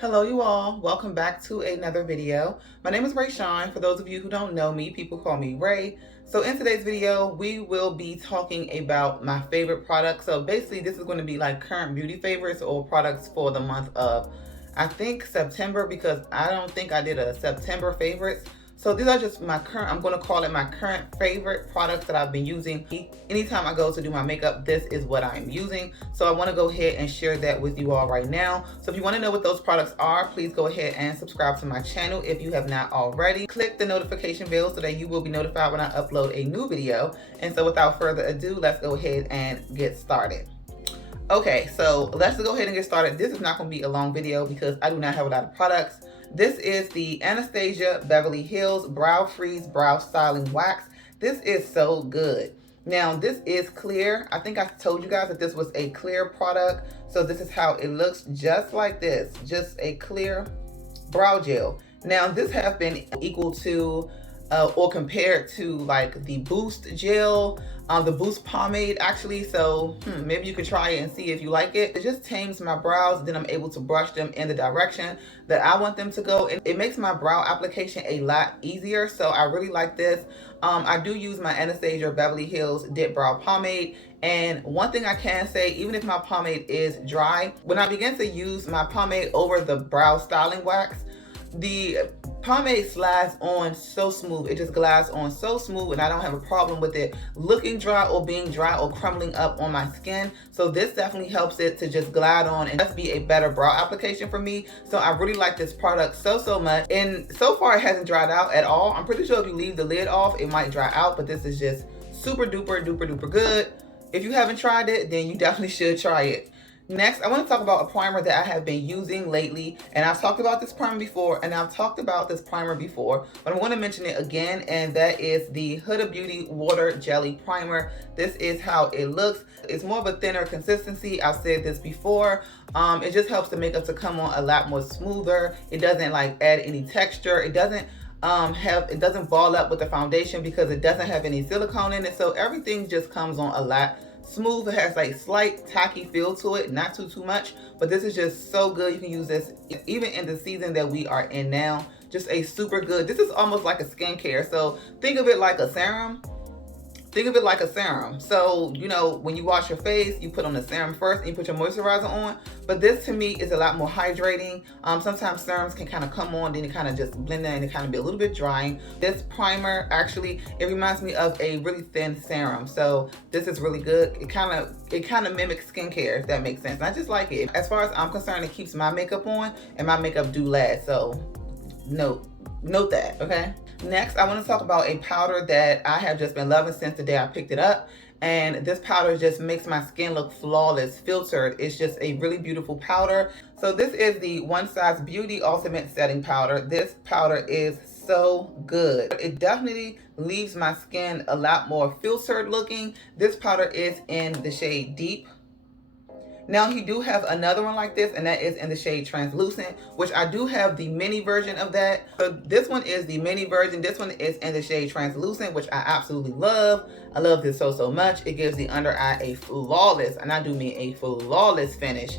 Hello you all, welcome back to another video. My name is Ray Shine. For those of you who don't know me, people call me Ray. So in today's video, we will be talking about my favorite products. So basically this is going to be like current beauty favorites or products for the month of, I think September, because I don't think I did a September favorites. So these are just my current, I'm going to call it my current favorite products that I've been using. Anytime I go to do my makeup, this is what I'm using. So I want to go ahead and share that with you all right now. So if you want to know what those products are, please go ahead and subscribe to my channel if you have not already. Click the notification bell so that you will be notified when I upload a new video. And so without further ado, let's go ahead and get started. Okay, so let's go ahead and get started. This is not going to be a long video because I do not have a lot of products. This is the Anastasia Beverly Hills Brow Freeze Brow Styling Wax. This is so good. Now, this is clear. I think I told you guys that this was a clear product. So this is how it looks, just like this. Just a clear brow gel. Now, this has been equal to or compared to like the Boost gel, the Boost pomade actually. So maybe you could try it and see if you like it. It just tames my brows, then I'm able to brush them in the direction that I want them to go. And it makes my brow application a lot easier. So I really like this. I do use my Anastasia Beverly Hills Dip Brow Pomade. And one thing I can say, even if my pomade is dry, when I begin to use my pomade over the brow styling wax, the pomade slides on so smooth. It just glides on so smooth, and I don't have a problem with it looking dry or being dry or crumbling up on my skin. So this definitely helps it to just glide on and just be a better brow application for me. So I really like this product so much, and so far it hasn't dried out at all. I'm pretty sure if you leave the lid off, it might dry out, but this is just super duper good. If you haven't tried it, then you definitely should try it. Next, I want to talk about a primer that I have been using lately, and I've talked about this primer before, but I'm going to mention it again, and that is the Huda Beauty Water Jelly Primer. This is how it looks. It's more of a thinner consistency. I've said this before. It just helps the makeup to come on a lot more smoother. It doesn't like add any texture. It doesn't ball up with the foundation because it doesn't have any silicone in it, so everything just comes on a lot smooth. It has like slight tacky feel to it, not too much, but this is just so good. You can use this even in the season that we are in now. Just a super good, this is almost like a skincare. So think of it like a serum. So, you know, when you wash your face, you put on the serum first and you put your moisturizer on. But this to me is a lot more hydrating. Sometimes serums can kind of come on, then it kind of just blend in and it kind of be a little bit drying. This primer, actually, it reminds me of a really thin serum. So this is really good. It kind of mimics skincare, if that makes sense. And I just like it. As far as I'm concerned, it keeps my makeup on, and my makeup do last. So note that, okay? Next, I want to talk about a powder that I have just been loving since the day I picked it up. And this powder just makes my skin look flawless, filtered. It's just a really beautiful powder. So this is the One Size Beauty Ultimate Setting Powder. This powder is so good. It definitely leaves my skin a lot more filtered looking. This powder is in the shade Deep. Now, he do have another one like this, and that is in the shade Translucent, which I do have the mini version of that. So this one is the mini version. This one is in the shade Translucent, which I absolutely love. I love this so much. It gives the under eye a flawless, and I do mean a flawless finish.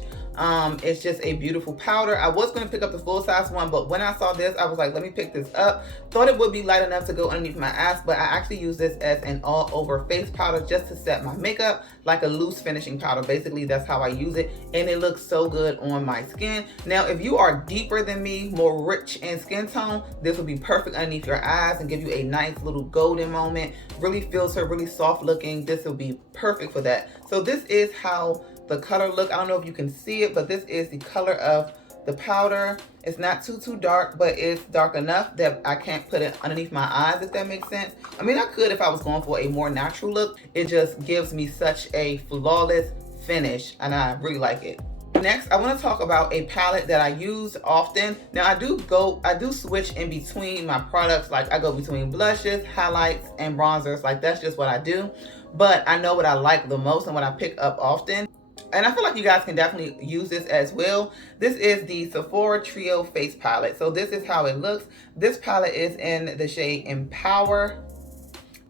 It's just a beautiful powder. I was going to pick up the full size one, but when I saw this, I was like, let me pick this up. Thought it would be light enough to go underneath my eyes, but I actually use this as an all over face powder just to set my makeup, like a loose finishing powder. Basically, that's how I use it, and it looks so good on my skin. Now, if you are deeper than me, more rich in skin tone, this will be perfect underneath your eyes and give you a nice little golden moment. Really filtered, really soft looking. This will be perfect for that. So this is how the color look. I don't know if you can see it, but this is the color of the powder. It's not too dark, but it's dark enough that I can't put it underneath my eyes, if that makes sense. I mean, I could if I was going for a more natural look. It just gives me such a flawless finish, and I really like it. Next, I want to talk about a palette that I use often. Now, I do switch in between my products. Like I go between blushes, highlights, and bronzers. Like that's just what I do. But I know what I like the most and what I pick up often. And I feel like you guys can definitely use this as well. This is the Sephora Trio Face Palette. So this is how it looks. This palette is in the shade Empower.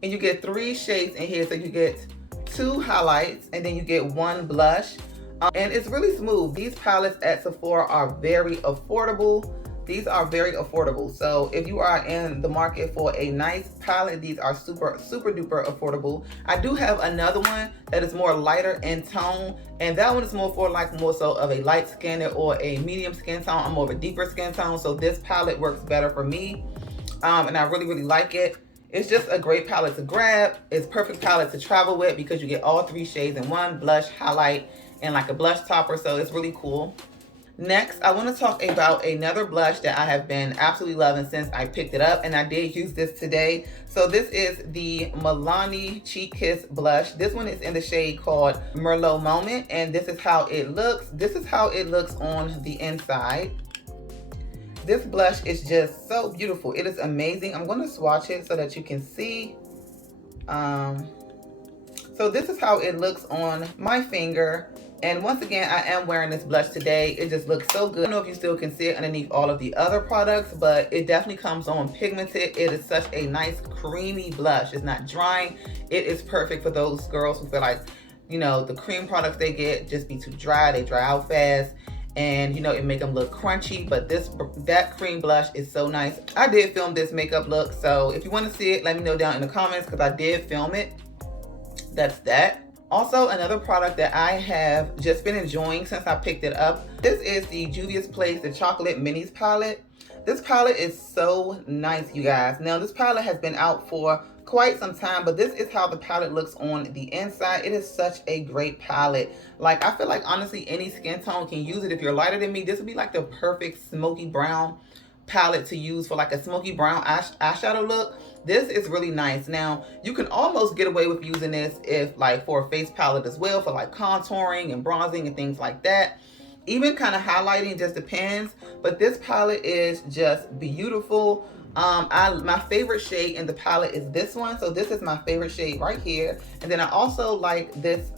And you get 3 shades in here. So you get 2 highlights and then you get 1 blush. And it's really smooth. These palettes at Sephora are very affordable. These are very affordable. So if you are in the market for a nice palette, these are super duper affordable. I do have another one that is more lighter in tone, and that one is more for like more so of a light skin or a medium skin tone. I'm more of a deeper skin tone, so this palette works better for me, and I really like it. It's just a great palette to grab. It's perfect palette to travel with because you get all 3 shades in one: blush, highlight, and like a blush topper. So it's really cool. Next, I want to talk about another blush that I have been absolutely loving since I picked it up, and I did use this today. So this is the Milani Cheek Kiss blush. This one is in the shade called Merlot Moment, and this is how it looks. This is how it looks on the inside. This blush is just so beautiful. It is amazing. I'm going to swatch it so that you can see. So this is how it looks on my finger. And once again, I am wearing this blush today. It just looks so good. I don't know if you still can see it underneath all of the other products, but it definitely comes on pigmented. It is such a nice creamy blush. It's not drying. It is perfect for those girls who feel like, you know, the cream products they get just be too dry. They dry out fast, and you know, it make them look crunchy. But that cream blush is so nice. I did film this makeup look, so if you want to see it, let me know down in the comments because I did film it. That's that. Also, another product that I have just been enjoying since I picked it up. This is the Juvia's Place, the Chocolate Minis palette. This palette is so nice, you guys. Now, this palette has been out for quite some time, but this is how the palette looks on the inside. It is such a great palette. Like, I feel like, honestly, any skin tone can use it. If you're lighter than me, this would be like the perfect smoky brown palette to use for like a smoky brown eyeshadow look. This is really nice. Now, you can almost get away with using this if like for a face palette as well, for like contouring and bronzing and things like that. Even kind of highlighting, just depends. But this palette is just beautiful. My favorite shade in the palette is this one. So this is my favorite shade right here. And then I also like this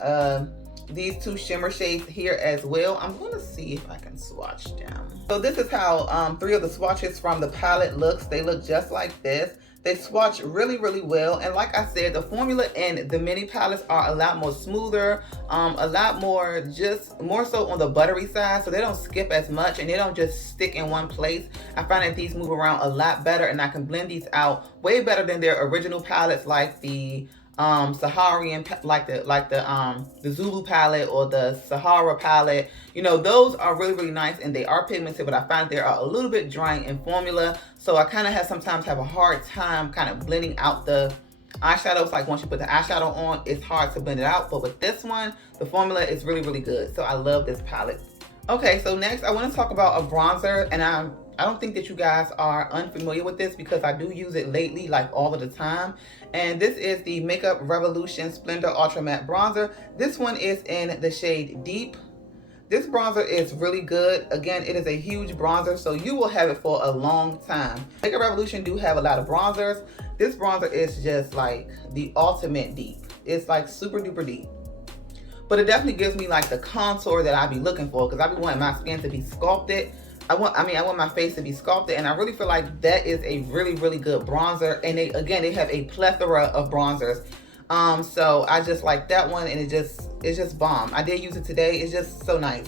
these 2 shimmer shades here as well. I'm going to see if I can swatch them. So this is how 3 of the swatches from the palette looks. They look just like this. They swatch really well, and like I said, the formula in the mini palettes are a lot more smoother, a lot more, just more so on the buttery side, so they don't skip as much and they don't just stick in one place. I find that these move around a lot better, and I can blend these out way better than their original palettes, like the Saharian, like the Zulu palette or the Sahara palette. You know, those are really nice and they are pigmented, but I find they are a little bit drying in formula, so I kind of sometimes have a hard time kind of blending out the eyeshadows. Like once you put the eyeshadow on, it's hard to blend it out, but with this one, the formula is really good. So I love this palette. Okay, so next I want to talk about a bronzer, and I don't think that you guys are unfamiliar with this because I do use it lately, like all of the time. And this is the Makeup Revolution Splendor Ultra Matte Bronzer. This one is in the shade Deep. This bronzer is really good. Again, it is a huge bronzer, so you will have it for a long time. Makeup Revolution do have a lot of bronzers. This bronzer is just like the ultimate deep. It's like super duper deep. But it definitely gives me like the contour that I be looking for, because I be wanting my skin to be sculpted. I want my face to be sculpted, and I really feel like that is a really good bronzer. And they have a plethora of bronzers. So I just like that one, and it's just bomb. I did use it today. It's just so nice.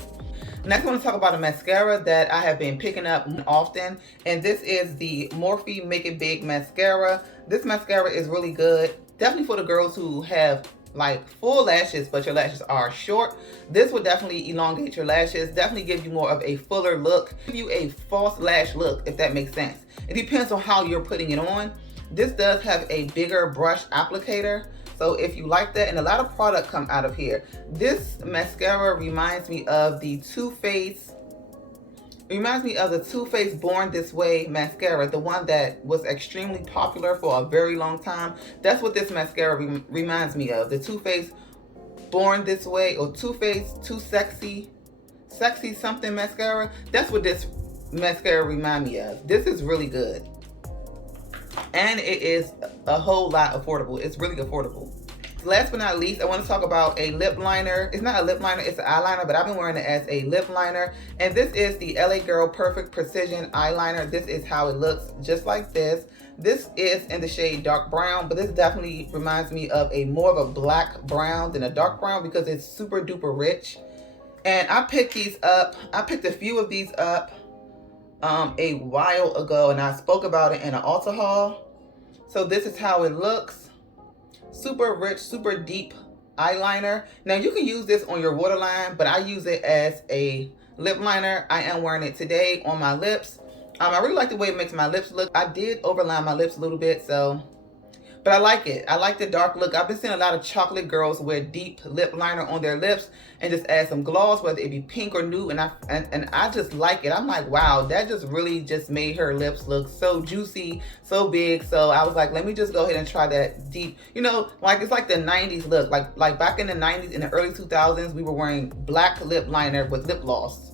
Next, I want to talk about a mascara that I have been picking up often, and this is the Morphe Make It Big mascara. This mascara is really good, definitely for the girls who have like full lashes, but your lashes are short. This will definitely elongate your lashes, definitely give you more of a fuller look, give you a false lash look, if that makes sense. It depends on how you're putting it on. This does have a bigger brush applicator, so if you like that, and a lot of product come out of here. This mascara reminds me of the Too Faced Born This Way mascara, the one that was extremely popular for a very long time. That's what this mascara reminds me of. The Too Faced Born This Way, or Too Faced Too Sexy something mascara. That's what this mascara reminds me of. This is really good. And it is a whole lot affordable. It's really affordable. Last but not least, I want to talk about a lip liner. It's not a lip liner, it's an eyeliner, but I've been wearing it as a lip liner. And this is the LA Girl Perfect Precision Eyeliner. This is how it looks, just like this. This is in the shade dark brown, but this definitely reminds me of more of a black brown than a dark brown, because it's super duper rich. And I picked these up. I picked a few of these up a while ago, and I spoke about it in an Ulta haul. So this is how it looks. Super rich, super deep eyeliner. Now you can use this on your waterline, but I use it as a lip liner. I am wearing it today on my lips. I really like the way it makes my lips look. I did overline my lips a little bit, but I like it. I like the dark look. I've been seeing a lot of chocolate girls wear deep lip liner on their lips and just add some gloss, whether it be pink or nude, and I just like it. I'm like, wow, that just really just made her lips look so juicy, so big. So I was like, let me just go ahead and try that deep, you know, like it's like the 90s look. Like back in the 90s, in the early 2000s, we were wearing black lip liner with lip gloss.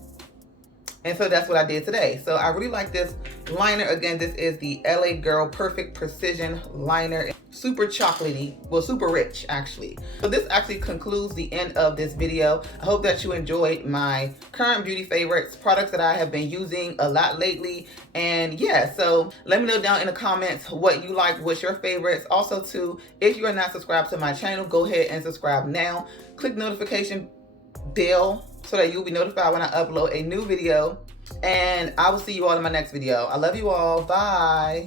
And so that's what I did today. So I really like this liner. Again, this is the LA Girl Perfect Precision Liner. Super chocolatey, well, super rich actually. So this actually concludes the end of this video. I hope that you enjoyed my current beauty favorites, products that I have been using a lot lately. And yeah, so let me know down in the comments what you like, what's your favorites. Also too, if you are not subscribed to my channel, go ahead and subscribe now. Click notification bell so that you'll be notified when I upload a new video. And I will see you all in my next video. I love you all. Bye.